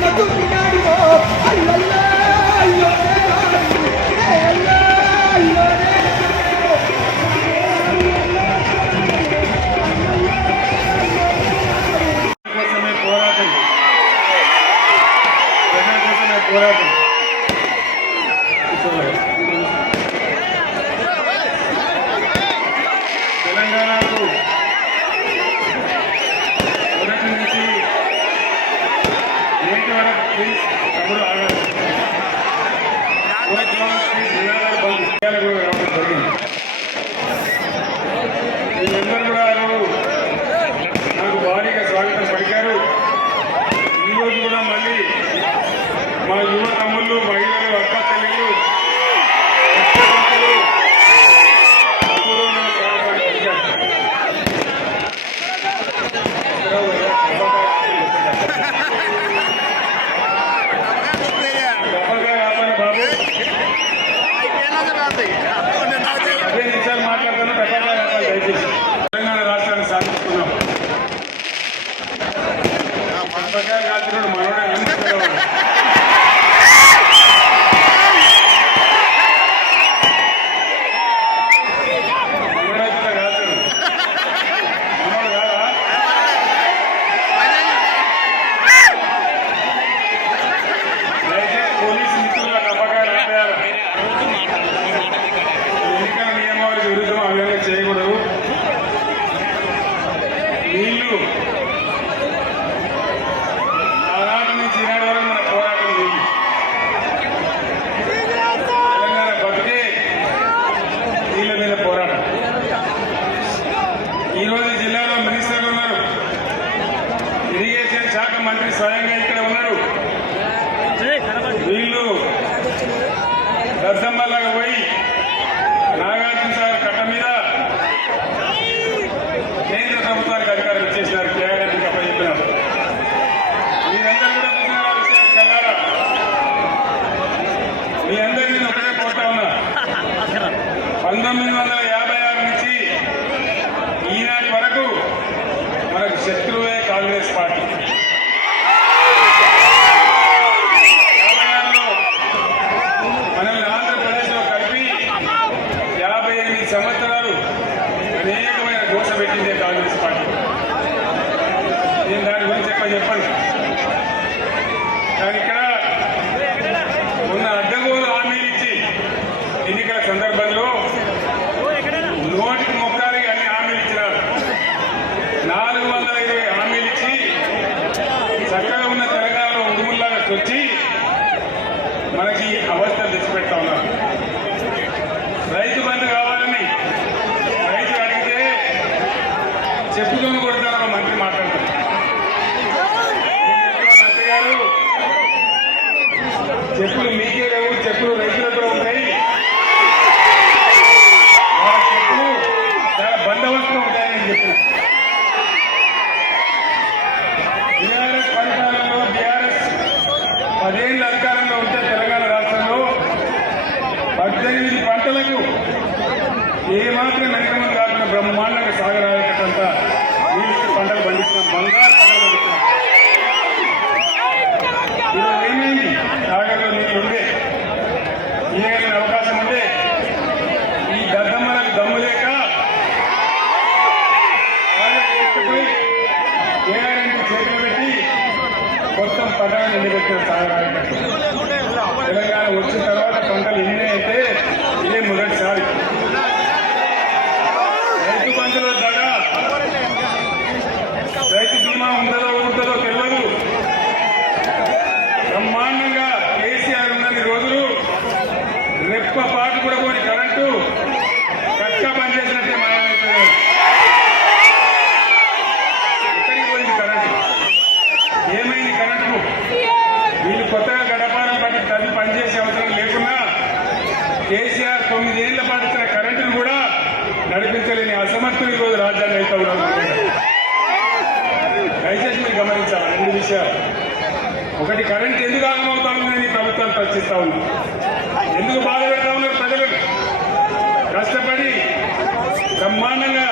la ज़िले में मुनीसर्गर इरीगे शाख मंत्री स्वयं పదేళ్ళు అధికారంలో ఉంటే తెలంగాణ రాష్ట్రంలో పద్దెనిమిది పంటలకు ఏమాత్రం నగరం కాకుండా బ్రహ్మాండంగా సాగరాయకట్టంతా నీళ్ళు పంటలు పండిస్తున్నాం. బంగారు రక్షిస్తా ఉన్నాం ఎందుకు బాధ పెడతా ఉన్నారు ప్రజలు కష్టపడి బ్రహ్మాండంగా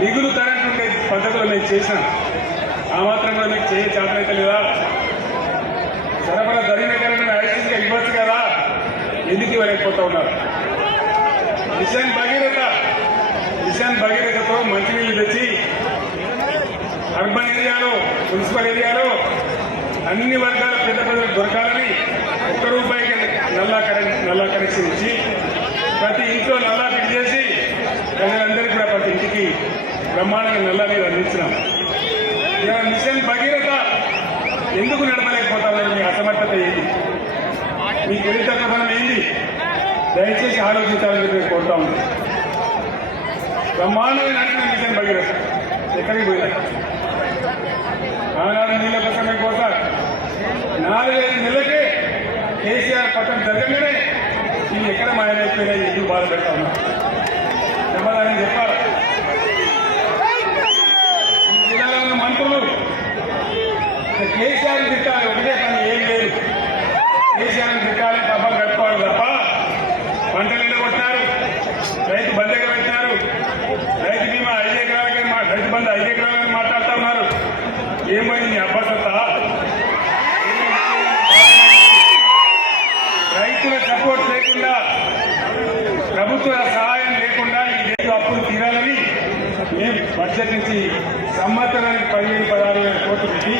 నిగులు తరటువంటి పద్ధతులు మేము చేశాం ఆ మాత్రం కూడా మీకు చేయ చేతనైతే లేదా? సరఫరా జరిగిన ఐసీసీ ఇవ్వచ్చు కదా? ఎందుకు ఇవ్వలేకపోతా ఉన్నారు? మిషన్ భగీరథ మిషన్ భగీరథతో మంచినీళ్ళు తెచ్చి అర్బన్ ఏరియాలో మున్సిపల్ ఏరియాలో అన్ని వర్గాల పేద ప్రజలకు దొరకాలని ఒక్క రూపాయికి నల్లా కరెంట్ నల్లా కనెక్షన్ ఇచ్చి ప్రతి ఇంట్లో నల్లా ఫిట్ చేసి ప్రజలందరికీ కూడా ప్రతి ఇంటికి బ్రహ్మాండంగా నల్లా మీరు అందించినాం. ఇలా మిషన్ భగీరథ ఎందుకు నడవలేకపోతా మీ అసమర్థత ఏంది మీ గురితత్వం ఏంది దయచేసి ఆలోచించాలని చెప్పి కోరుతా ఉన్నాను. బ్రహ్మాండమే నడిచిన మిషన్ భగీరథ. ఎక్కడికి పోయినా? ఆనాడు నీళ్ళ కోసమే కోసం నాలుగైదు నెలలకే కేసీఆర్ పట్టం జరగగానే ఇవి ఎక్కడ మాయమైపోయినాయి ఎందుకు బాధ పెడతా ఉన్నా. చెప్పాలని చెప్పాలి ప్రత్యేకించి సంవత్సరానికి పదిహేను పదహారు వేల కోట్లు పెట్టి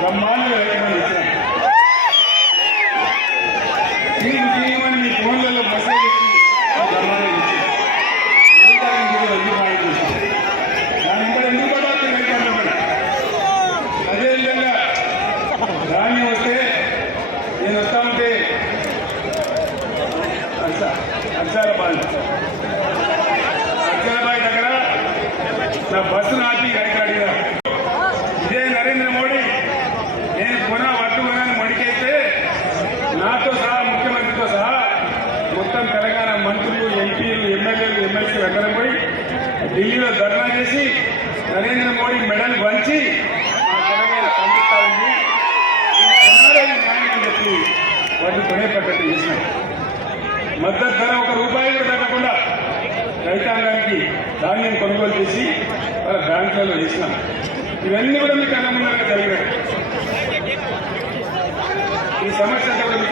బ్రహ్మాండంగా నాతో సహా ముఖ్యమంత్రితో సహా మొత్తం తెలంగాణ మంత్రులు ఎంపీలు ఎమ్మెల్యేలు ఎమ్మెల్సీ అందరం పోయి ఢిల్లీలో ధర్నా చేసి నరేంద్ర మోడీ మెడల్ వంచి ఆ తెలంగాణ పంపిస్తామని న్యాయం చెప్పి వాటిని కొనే పద్ధతి చేసినాం మద్దతు ధర ఒక రూపాయి కూడా తగ్గకుండా రైతాంగానికి ధాన్యం కొనుగోలు చేసి వాళ్ళ బ్యాంకులలో వేసినాం. ఇవన్నీ కూడా మీకు అనుగుణంగా జరిగినాయి. ఈ సమస్య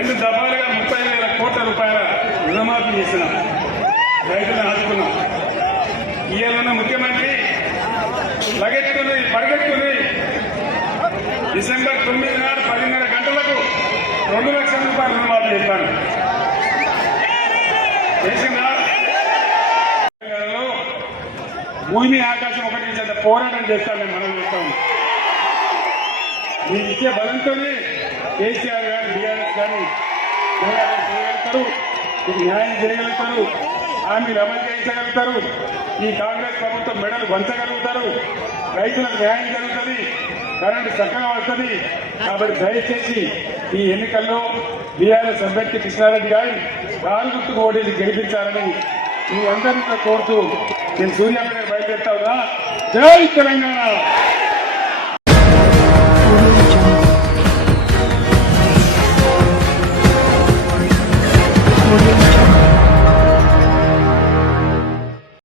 రెండు దఫాలుగా ముప్పై వేల కోట్ల రూపాయల రుణమాఫీ చేసినాం రైతులను ఆదుకున్నాం. ఇవాళ ముఖ్యమంత్రి లగెత్తుంది పరిగెత్తుంది డిసెంబర్ తొమ్మిది నాడు పదిన్నర గంటలకు రెండు లక్షల రూపాయలు రుణమాఫీ చేస్తాను. భూమి ఆకాశం ఒకటి చేత పోరాటం చేస్తాను నేను మనం చెప్తాము మీకు ఇచ్చే బలంతోనే కేసీఆర్ గారు బీఆర్ కానీ చేయగలుగుతారు మీకు న్యాయం చేయగలుగుతారు. హామీలు అమలు చేయించగలుగుతారు. ఈ కాంగ్రెస్ ప్రభుత్వం మెడలు వంచగలుగుతారు. రైతులకు న్యాయం జరుగుతుంది. కరెంటు చక్కగా వస్తుంది. కాబట్టి దయచేసి ఈ ఎన్నికల్లో బీఆర్ఎస్ అభ్యర్థి కృష్ణారెడ్డి గారి కాలుగుర్తుకు గుర్తుకు గెలిపించాలని మీ అందరినీ కోరుతూ నేను సూర్యాపేట బయలుదేరుతా ఉన్నా. జై తెలంగాణ! audio.